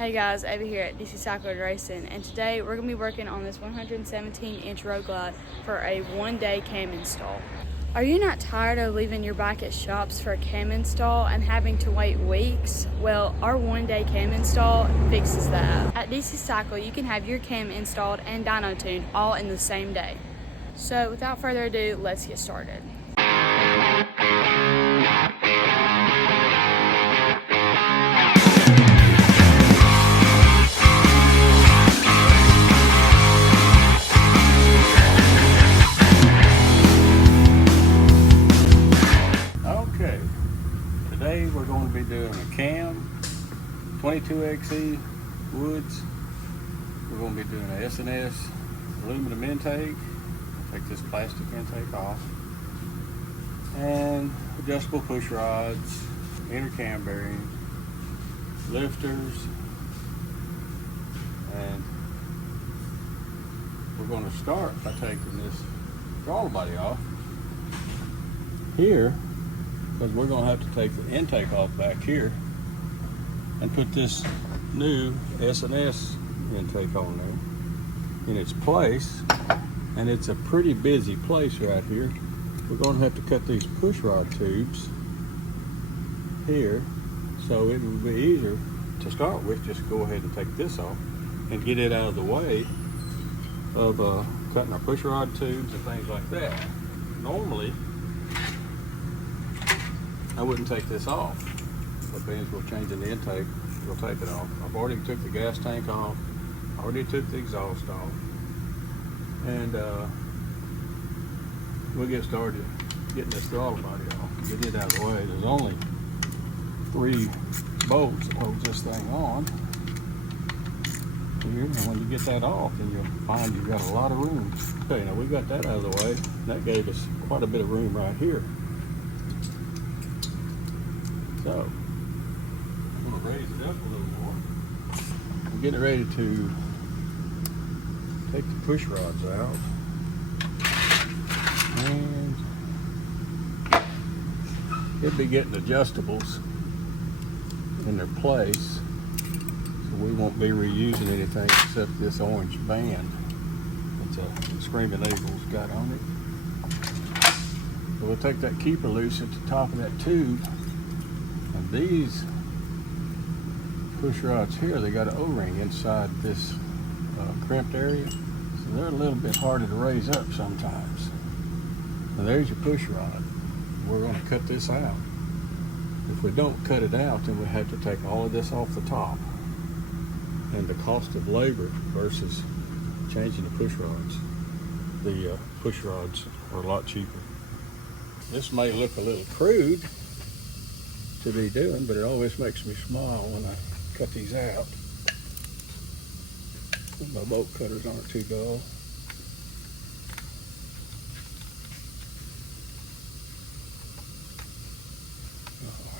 Hey guys, over here at Disassembly Racing, and today we're going to be working on this 117-inch road glide for a one-day cam install. Are you not tired of leaving your bike at shops for a cam install and having to wait weeks? Well, our one-day cam install fixes that. At Disassembly, you can have your cam installed and dyno tuned all in the same day. So without further ado, let's get started. Today we're going to be doing a cam, 22XE woods. We're going to be doing an S&S aluminum intake. I'll take this plastic intake off. And adjustable push rods, inner cam bearing, lifters, and we're going to start by taking this throttle body off here, because we're going to have to take the intake off back here and put this new S&S intake on there in its place. And it's a pretty busy place right here. We're going to have to cut these push rod tubes here, so it will be easier to start with. Just go ahead and take this off and get it out of the way of cutting our push rod tubes and things like that. Normally I wouldn't take this off, but being as we're changing the intake, we'll take it off. I've already took the gas tank off, already took the exhaust off, and we'll get started getting this throttle body off, get it out of the way. There's only 3 bolts that hold this thing on here, and when you get that off, then you'll find you've got a lot of room. Okay, now we got that out of the way. That gave us quite a bit of room right here. So, I'm going to raise it up a little more. I'm getting ready to take the push rods out. And it'll be getting adjustables in their place. So we won't be reusing anything except this orange band that the Screaming Eagle's got on it. So we'll take that keeper loose at the top of that tube. And these push rods here, they got an O-ring inside this crimped area, so they're a little bit harder to raise up sometimes. And there's your push rod. We're going to cut this out. If we don't cut it out, then we have to take all of this off the top. And the cost of labor versus changing the push rods are a lot cheaper. This may look a little crude to be doing, but it always makes me smile when I cut these out. My bolt cutters aren't too dull.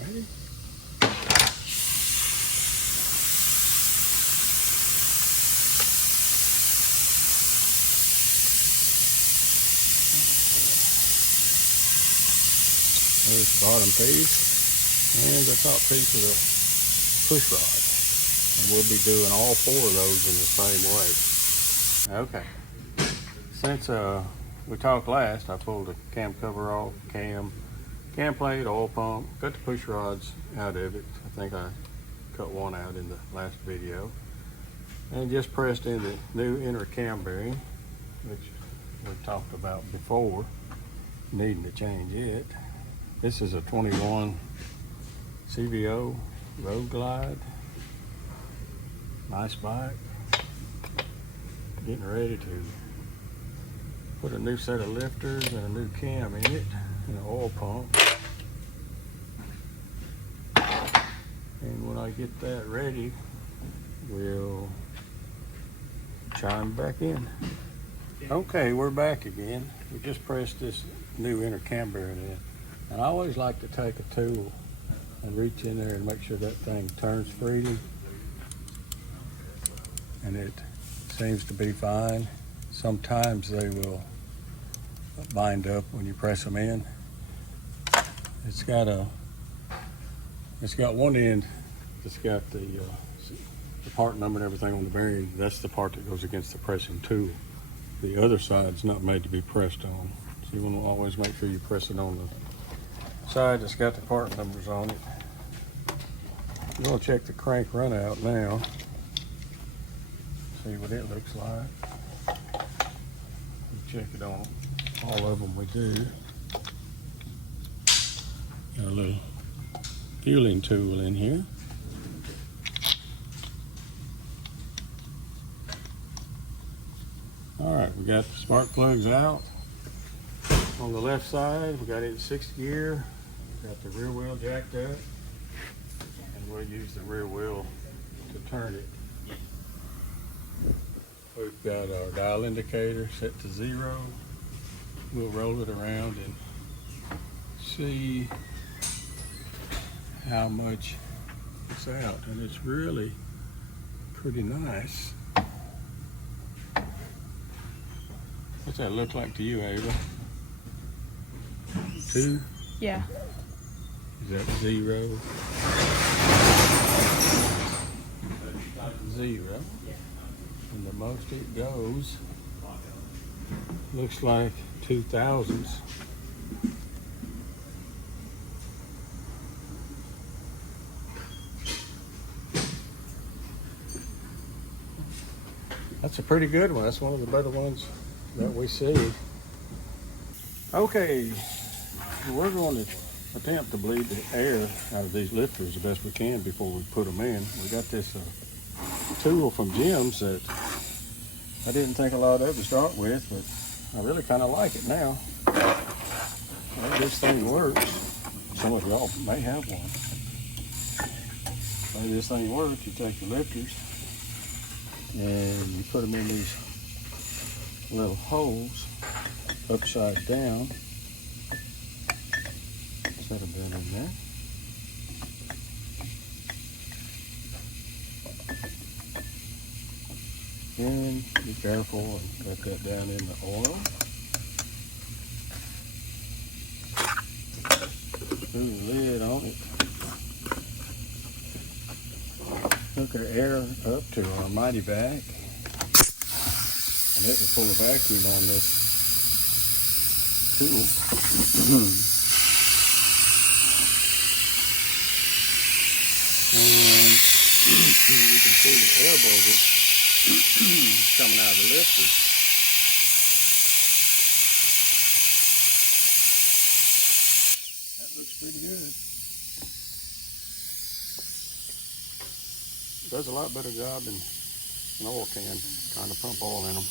Alrighty. There's the bottom piece and the top piece of the push rod. And we'll be doing all 4 of those in the same way. Okay. Since we talked last, I pulled the cam cover off, cam plate, oil pump, cut the push rods out of it. I think I cut one out in the last video. And just pressed in the new inner cam bearing, which we talked about before, needing to change it. This is a 21 CVO road glide. Nice bike. Getting ready to put a new set of lifters and a new cam in it, and an oil pump. And when I get that ready, we'll chime back in. Okay, we're back again. We just pressed this new inner cam bearing in. And I always like to take a tool and reach in there and make sure that thing turns freely. And it seems to be fine. Sometimes they will bind up when you press them in. It's got one end that's got the the part number and everything on the bearing, that's the part that goes against the pressing tool. The other side's not made to be pressed on. So you want to always make sure you press it on the side that's got the part numbers on it. I'm going to check the crank run out now. See what it looks like. Check it on all of them we do. Got a little fueling tool in here. All right, we got the spark plugs out. On the left side, we got it in 6th gear. Got the rear wheel jacked up. And we'll use the rear wheel to turn it. We've got our dial indicator set to 0. We'll roll it around and see how much it's out. And it's really pretty nice. What's that look like to you, Ava? 2? Yeah. Is that 0? 0. And the most it goes looks like 2000s. That's a pretty good one. That's one of the better ones that we see. Okay, so we're going to attempt to bleed the air out of these lifters the best we can before we put them in. We got this tool from Jim's that I didn't think a lot of to start with, but I really kind of like it now. Well, this thing works. Some of y'all may have one. Well, this thing works. You take the lifters and you put them in these little holes upside down. Set them down in there. And be careful and let that down in the oil. Screw the lid on it. Hook our air up to our mighty vac. And it will pull a vacuum on this tool. And you can see the air bubbles coming out of the lifter. That looks pretty good. Does a lot better job than an oil can, trying to pump oil in them.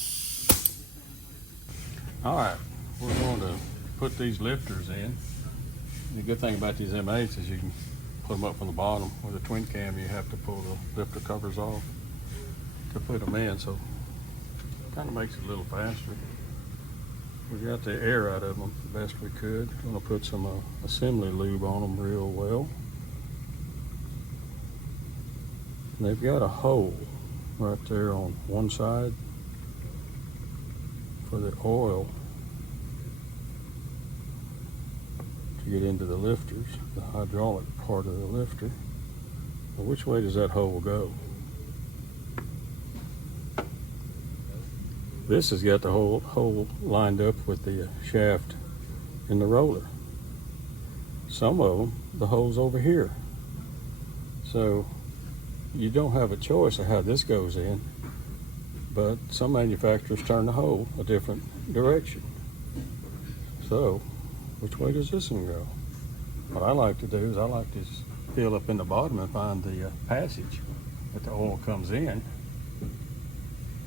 All right, we're going to put these lifters in. The good thing about these M8s is you can put them up from the bottom. With a twin cam, you have to pull the lifter covers off to put them in, so it kind of makes it a little faster. We got the air out of them the best we could. I'm going to put some assembly lube on them real well. And they've got a hole right there on one side for the oil to get into the lifters, the hydraulic part of the lifter. Well, which way does that hole go? This has got the hole lined up with the shaft in the roller. Some of them, the hole's over here. So you don't have a choice of how this goes in, but some manufacturers turn the hole a different direction. So which way does this one go? What I like to do is I like to feel up in the bottom and find the passage that the oil comes in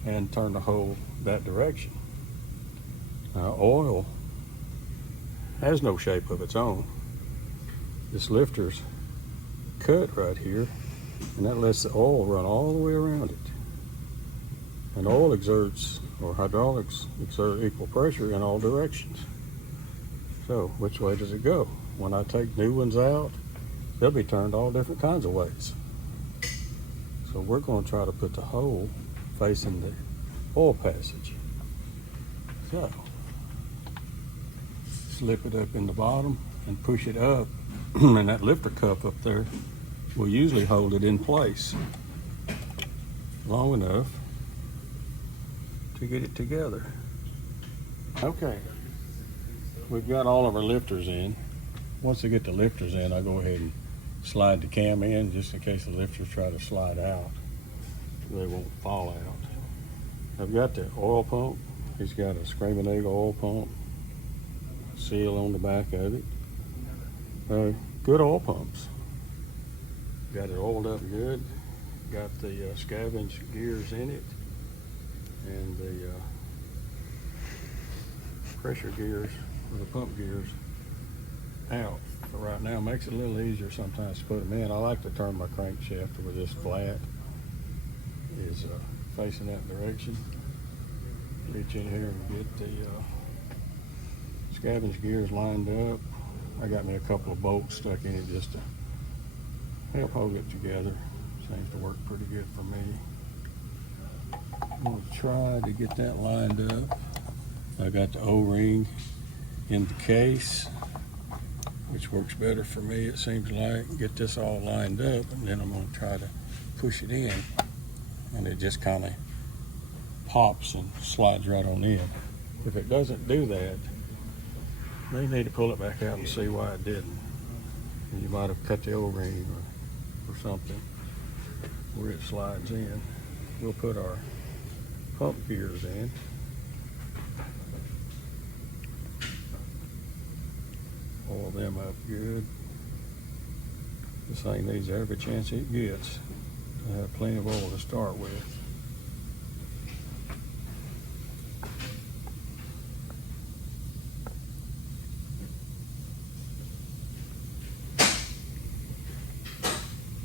and turn the hole that direction. Oil has no shape of its own. This lifter's cut right here, and that lets the oil run all the way around it. And oil exerts, or hydraulics exert equal pressure in all directions. So which way does it go? When I take new ones out, they'll be turned all different kinds of ways. So we're going to try to put the hole facing the oil passage. So slip it up in the bottom and push it up, and that lifter cup up there will usually hold it in place. long enough to get it together. Okay, we've got all of our lifters in. Once I get the lifters in, I'll go ahead and slide the cam in just in case the lifters try to slide out. They won't fall out. I've got the oil pump. He's got a Screaming Eagle oil pump, seal on the back of it. Good oil pumps. Got it oiled up good. Got the scavenge gears in it, and the pressure gears, or the pump gears, out. But right now, it makes it a little easier sometimes to put them in. I like to turn my crankshaft where this flat is facing that direction. Reach in here and get the scavenge gears lined up. I got me a couple of bolts stuck in it just to help hold it together. Seems to work pretty good for me. I'm going to try to get that lined up. I got the O-ring in the case, which works better for me, it seems like. Get this all lined up, and then I'm going to try to push it in, and it just kind of pops and slides right on in. If it doesn't do that, then you need to pull it back out and see why it didn't. And you might have cut the O-ring or something where it slides in. We'll put our pump gears in. Oil them up good. This thing needs every chance it gets to have plenty of oil to start with.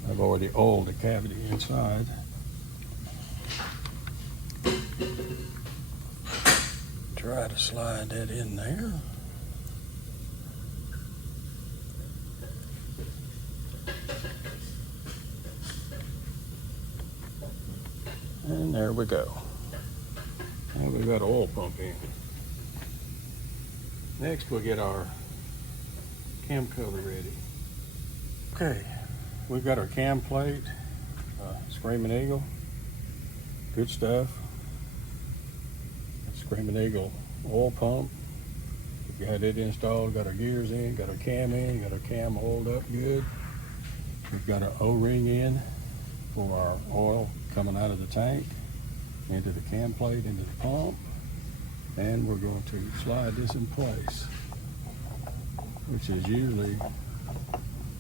I've already oiled the cavity inside. Try to slide that in there. And there we go. Now we've got an oil pump in. Next we'll get our cam cover ready. Okay, we've got our cam plate, Screaming Eagle, good stuff. Screaming Eagle oil pump. We got it installed, got our gears in, got our cam in, got our cam oiled up good. We've got our O-ring in for our oil coming out of the tank into the cam plate, into the pump, and we're going to slide this in place, which is usually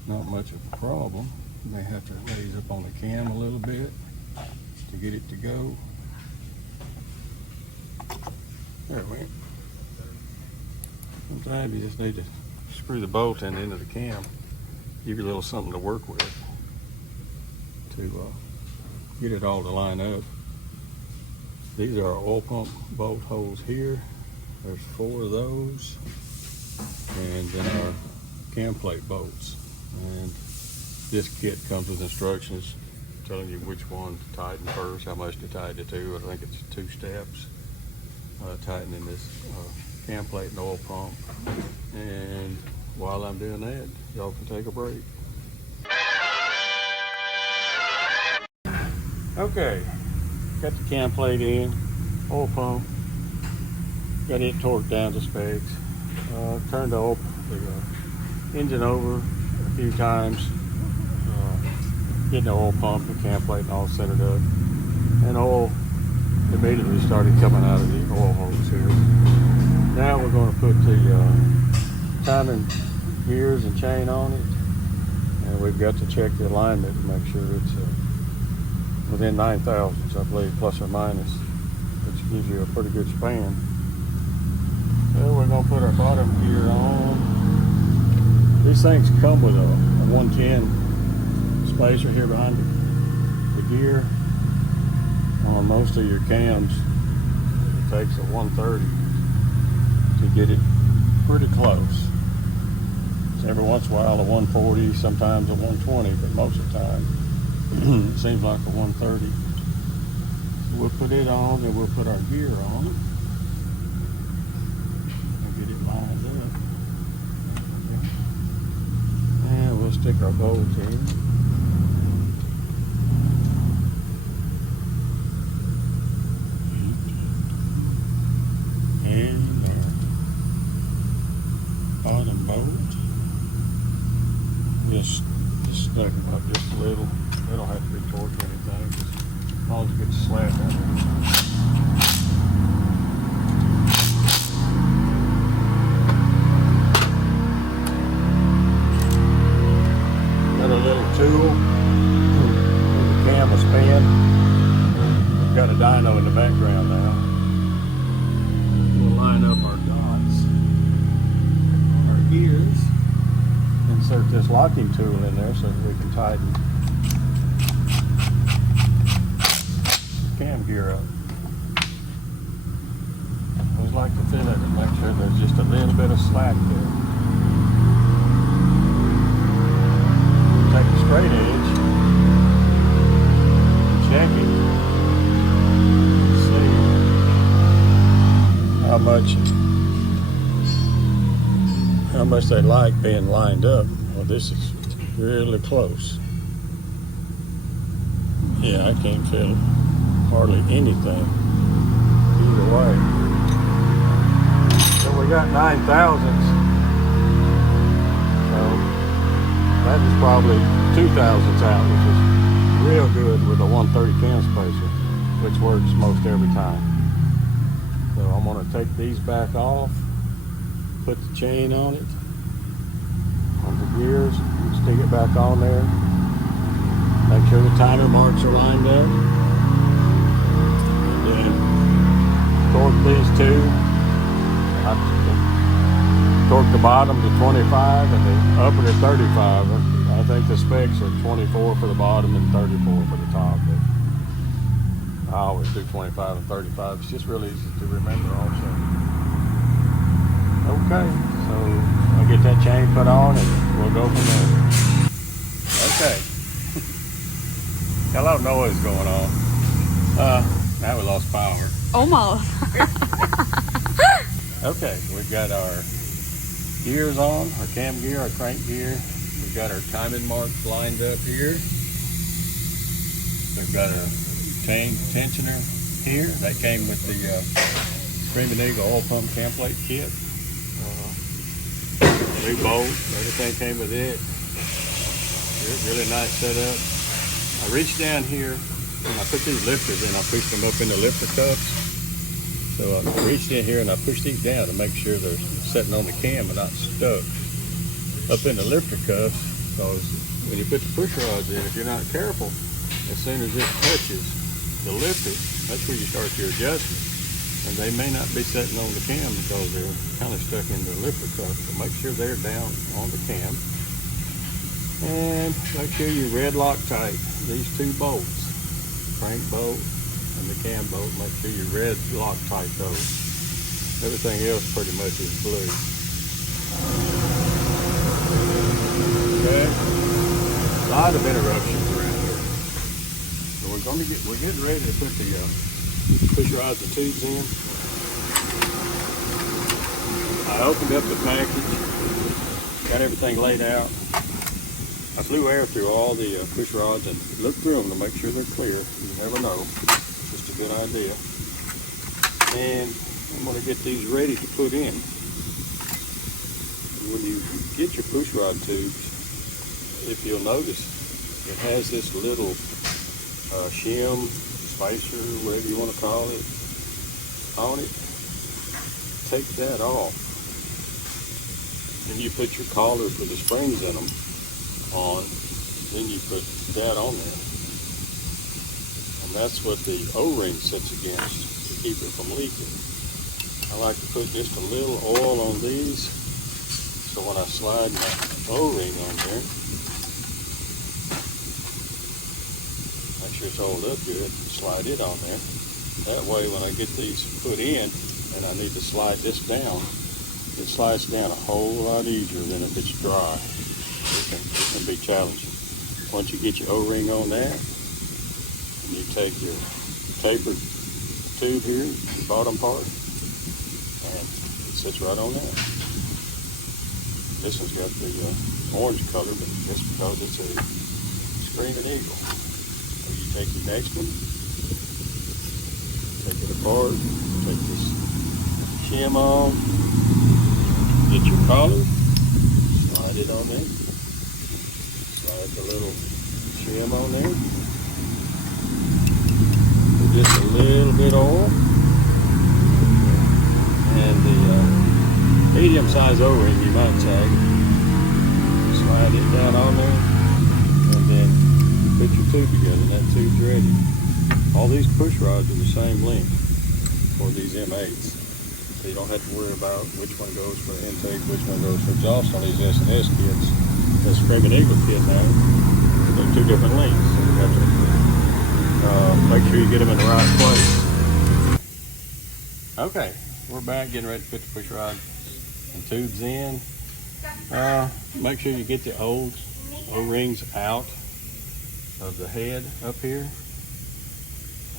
not much of a problem. You may have to raise up on the cam a little bit to get it to go. There we go. Sometimes you just need to screw the bolt in the end of the cam, give you a little something to work with to get it all to line up. These are our oil pump bolt holes here. There's 4 of those, and then our cam plate bolts. And this kit comes with instructions telling you which one to tighten first, how much to tighten it to. I think it's 2 steps. Tightening this cam plate and oil pump. And while I'm doing that, y'all can take a break. Okay, got the cam plate in, oil pump, got it torqued down to specs. Turned the engine over a few times, getting the oil pump and cam plate and all centered up. And oil immediately started coming out of the oil holes here. Now we're going to put the timing gears and chain on it, and we've got to check the alignment to make sure it's within 9 thousandths, I believe, plus or minus, which gives you a pretty good span. So we're going to put our bottom gear on. These things come with a 110 spacer here behind the gear. On most of your cams, it takes a 130 to get it pretty close. So every once in a while a 140, sometimes a 120, but most of the time it seems like a 130. So we'll put it on, and we'll put our gear on and get it lined up. And we'll stick our bolts in. Looking up just a little. They don't have to be torqued or anything. Just as long as it gets slack out there. Got a little tool with the cam will spin. We've got a dyno in the background now. We'll line up our dots on our gears. Insert this locking tool in there so that we can tighten the cam gear up. I always like to feel it to make sure there's just a little bit of slack there. Take the straight edge, check it, see how much they like being lined up. Well, this is really close. Yeah, I can't feel hardly anything either way. So we got 9,000s. So that is probably 2,000s out, which is real good with a 130 cam spacer, which works most every time. So I'm going to take these back off, put the chain on it, on the gears, stick it back on there. Make sure the timer marks are lined up. And then torque these two. I torque the bottom to 25 and the upper to 35. I think the specs are 24 for the bottom and 34 for the top. But I always do 25 and 35. It's just really easy to remember also. Okay, so I'll get that chain put on and we'll go from there. Okay. Got a lot of noise going on. Now we lost power. Almost. Okay, we've got our gears on, our cam gear, our crank gear. We've got our timing marks lined up here. We've got a chain tensioner here. That came with the Screaming Eagle oil pump template kit. New bolt, everything came with it. Really nice setup. I reached down here and I put these lifters in. I pushed them up in the lifter cuffs. So I reached in here and I pushed these down to make sure they're sitting on the cam and not stuck up in the lifter cuffs. Because when you put the push rods in, if you're not careful, as soon as it touches the lifter, that's where you start your adjustment. And they may not be sitting on the cam because they're kind of stuck in the lifter cuff. So make sure they're down on the cam. And make sure you red lock tight these two bolts, crank bolt and the cam bolt. Make sure you red lock tight those. Everything else pretty much is blue. Okay. A lot of interruptions around here. So we're getting ready to put the push rods and tubes in. I opened up the package, got everything laid out. I blew air through all the push rods and looked through them to make sure they're clear. You never know. Just a good idea. And I'm going to get these ready to put in. And when you get your push rod tubes, if you'll notice, it has this little shim, spacer, whatever you want to call it, on it. Take that off. Then you put your collar for the springs in them on, then you put that on there. And that's what the O-ring sits against to keep it from leaking. I like to put just a little oil on these, so when I slide my O-ring on there, make sure it's oiled up good, slide it on there. That way when I get these put in and I need to slide this down, it slides down a whole lot easier than if it's dry. It can be challenging. Once you get your O-ring on that, and you take your tapered tube here, the bottom part, and it sits right on there. This one's got the orange color, but just because it's a Screaming Eagle. So you take the next one, take it apart, take this shim off, get your collar, slide it on there. Got the little shim on there. Just a little bit of oil. And the medium size O-ring, you might say. Slide it down on there. And then put your tube together. And that tube's ready. All these push rods are the same length for these M8s. So you don't have to worry about which one goes for intake, which one goes for exhaust on these S&S kits. The Screaming Eagle kit now, they're two different lengths. So you have to make sure you get them in the right place. Okay, we're back getting ready to put the push rod and tubes in. Make sure you get the old O-rings out of the head up here.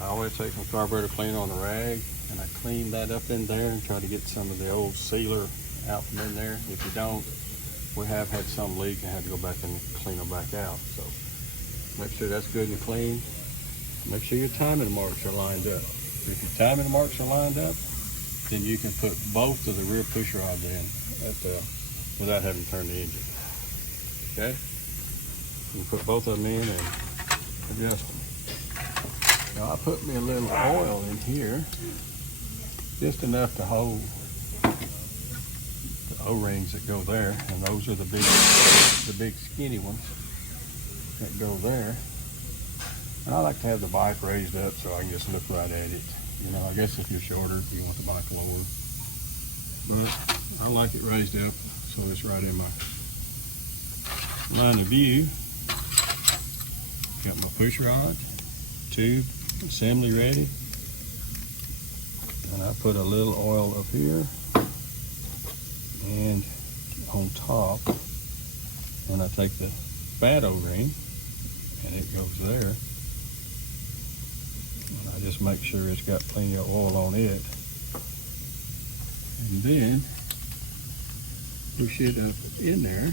I always take some carburetor cleaner on the rag and I clean that up in there and try to get some of the old sealer out from in there. If you don't, we have had some leak and had to go back and clean them back out. So make sure that's good and clean. Make sure your timing marks are lined up. If your timing marks are lined up, then you can put both of the rear push rods in without having to turn the engine. Okay? You put both of them in and adjust them. Now I put me a little oil in here, just enough to hold the O-rings that go there, and those are the big skinny ones that go there. And I like to have the bike raised up so I can just look right at it. You know, I guess if you're shorter, you want the bike lower. But I like it raised up so it's right in my line of view. Got my push rod, tube, assembly ready. And I put a little oil up here and on top. And I take the fat O-ring and it goes there. And I just make sure it's got plenty of oil on it. And then push it up in there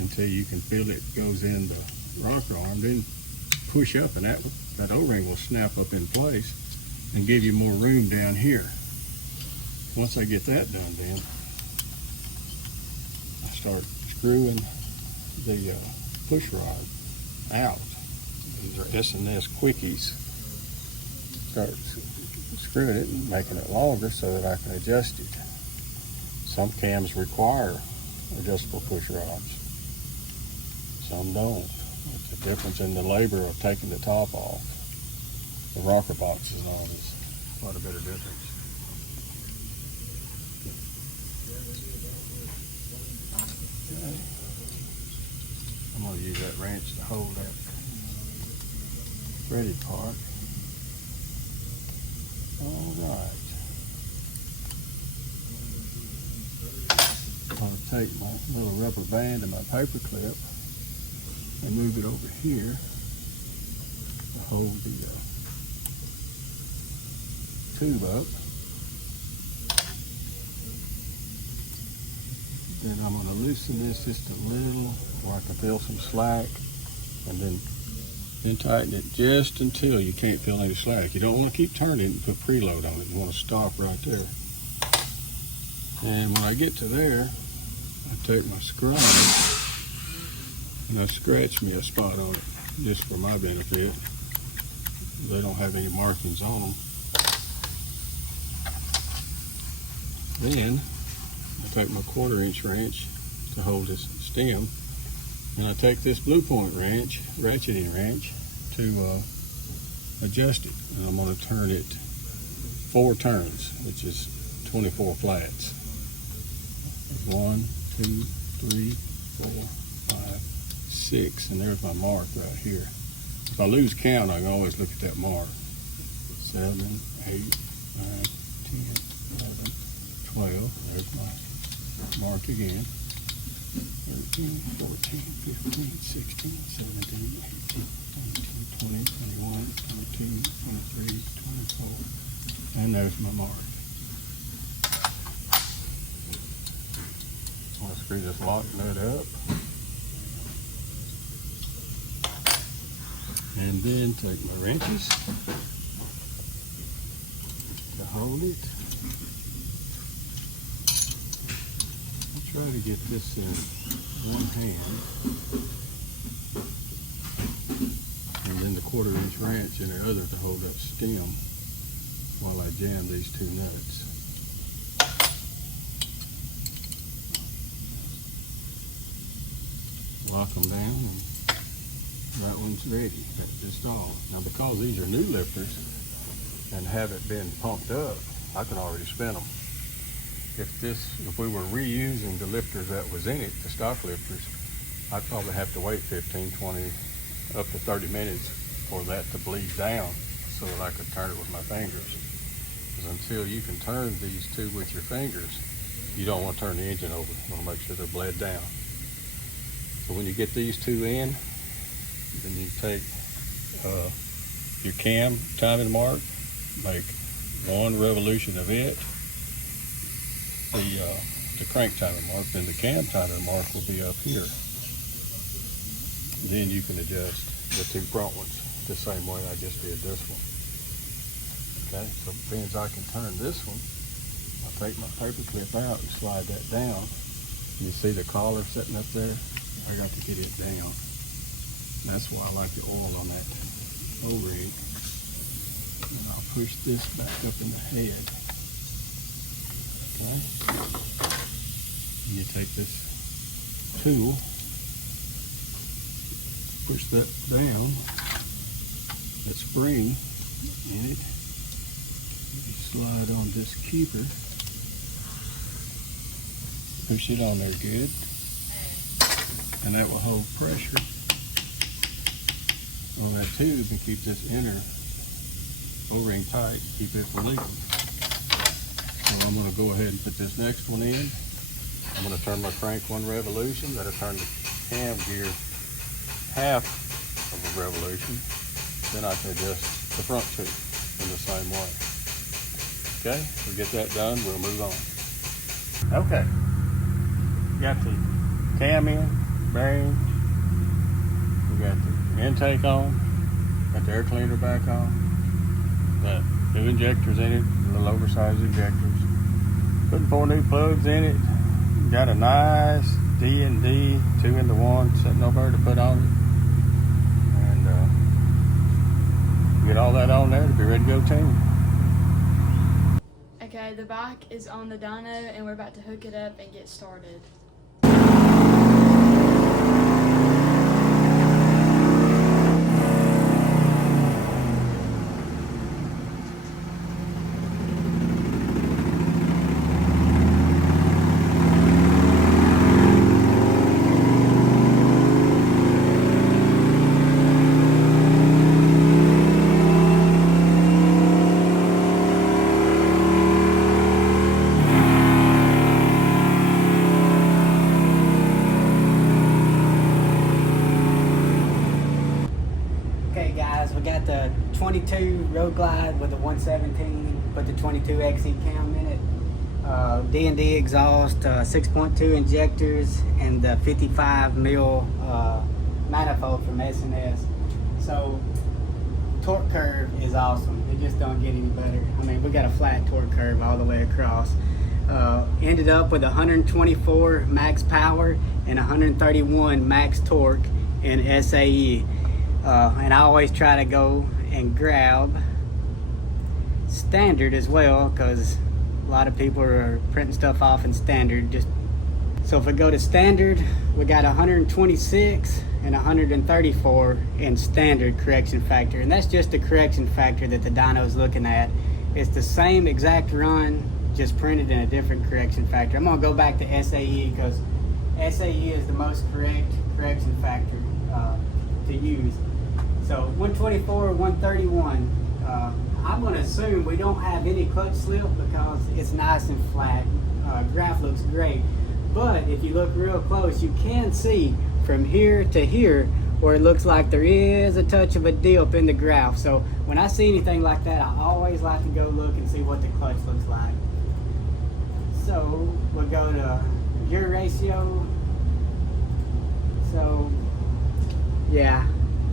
until you can feel it goes in the rocker arm. Then push up and that O-ring will snap up in place and give you more room down here. Once I get that done, then I start screwing the push rod out. These are S&S quickies. Start screwing it and making it longer so that I can adjust it. Some cams require adjustable push rods. Some don't. It's the difference in the labor of taking the top off. The rocker boxes on is quite a bit of difference. Okay. I'm going to use that wrench to hold that threaded part. All right. I'm going to take my little rubber band and my paper clip and move it over here to hold the tube up. Then I'm going to loosen this just a little where I can feel some slack, and then tighten it just until you can't feel any slack. You don't want to keep turning it and put preload on it. You want to stop right there. And when I get to there, I take my screw and I scratch me a spot on it just for my benefit. They don't have any markings on them. Then I take my 1/4" wrench to hold this stem, and I take this Blue Point wrench, ratcheting wrench, to adjust it. And I'm going to turn it 4 turns, which is 24 flats. 1, 2, 3, 4, 5, 6, and there's my mark right here. If I lose count, I can always look at that mark. 7, 8, 9, 10, 11, 12. There's my mark again. 13, 14, 15, 16, 17, 18, 19, 20, 21, 22, 23, 24. And there's my mark. I'll screw this lock nut up. And then take my wrenches to hold it. try to get this in one hand, and then the 1/4" wrench in the other to hold up stem while I jam these two nuts. Lock them down, and that one's ready. That's just all. Now, because these are new lifters and haven't been pumped up, I can already spin them. If we were reusing the lifters that was in it, the stock lifters, I'd probably have to wait 15, 20, up to 30 minutes for that to bleed down so that I could turn it with my fingers. Because until you can turn these two with your fingers, you don't want to turn the engine over. You want to make sure they're bled down. So when you get these two in, then you take your cam timing mark, make 1 revolution of it, the crank timing mark, then the cam timing mark will be up here. Then you can adjust the two front ones the same way I just did this one. Okay, so being as I can turn this one, I'll take my paper clip out and slide that down. You see the collar sitting up there? I got to get it down. That's why I like the oil on that O-ring. And I'll push this back up in the head. Okay. And you take this tool, push that down, that spring in it. You slide on this keeper. Push it on there good. And that will hold pressure on that tube and keep this inner O-ring tight, keep it from leaking. So I'm going to go ahead and put this next one in. I'm going to turn my crank 1 revolution. That'll turn the cam gear half of a revolution. Then I can adjust the front tube in the same way. Okay, we get that done, we'll move on. Okay, got the cam in, bearing, we got the intake on, got the air cleaner back on, got new injectors in it, little oversized injectors. Putting 4 new plugs in it. Got a nice D&D 2-in-1 sitting over there to put on it. And get all that on there to be ready to go tune. Okay, the bike is on the dyno and we're about to hook it up and get started. We got the 22 Road Glide with the 117, put the 22 XE cam in it, D&D exhaust, 6.2 injectors, and the 55 mil manifold from S&S. So torque curve is awesome. It just don't get any better. I mean, we got a flat torque curve all the way across. Ended up with 124 max power and 131 max torque in SAE. And I always try to go and grab standard as well, because a lot of people are printing stuff off in standard. So if we go to standard, we got 126 and 134 in standard correction factor, and that's just the correction factor that the dyno is looking at. It's the same exact run, just printed in a different correction factor. I'm gonna go back to SAE because SAE is the most correct correction factor to use. So 124, 131. I'm going to assume we don't have any clutch slip because it's nice and flat. Graph looks great. But if you look real close, you can see from here to here where it looks like there is a touch of a dip in the graph. So when I see anything like that, I always like to go look and see what the clutch looks like. So we'll go to gear ratio. So yeah,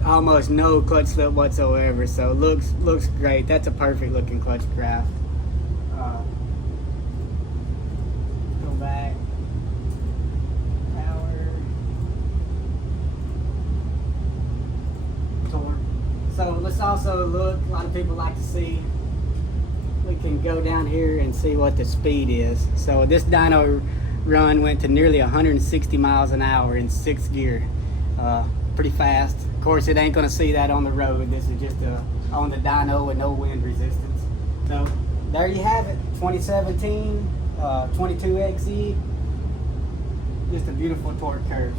almost no clutch slip whatsoever, so looks great. That's a perfect looking clutch graph. Go back. let's also look, a lot of people like to see, we can go down here and see what the speed is. So this dyno run went to nearly 160 miles an hour in 6th gear. Pretty fast. Of course, it ain't gonna see that on the road. This is just on the dyno with no wind resistance. So there you have it, 2017 22XE. Just a beautiful torque curve.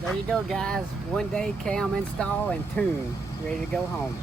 There you go, guys. 1 day cam install and tune. Ready to go home.